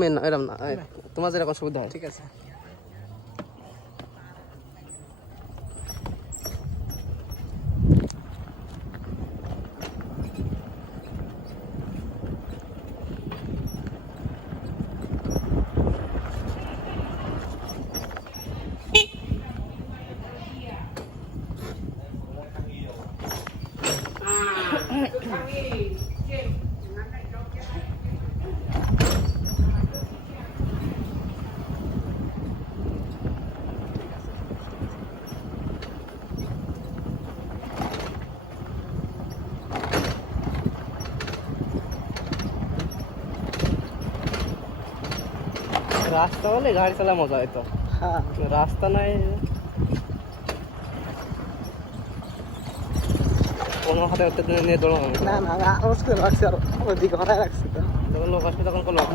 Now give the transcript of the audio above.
Main না এরকম না তোমার যেরকম সুবিধা হয়। ঠিক আছে। রাস্তা হলে গাড়ি চালা মজা হইতো, হ্যাঁ রাস্তা নাই কোনো হাতে নিয়ে দৌড়ানো। না না, আমি আরো রাখছি, আর ওদিকে হরাই রাখছি তো। লোক আসবে তখন লোক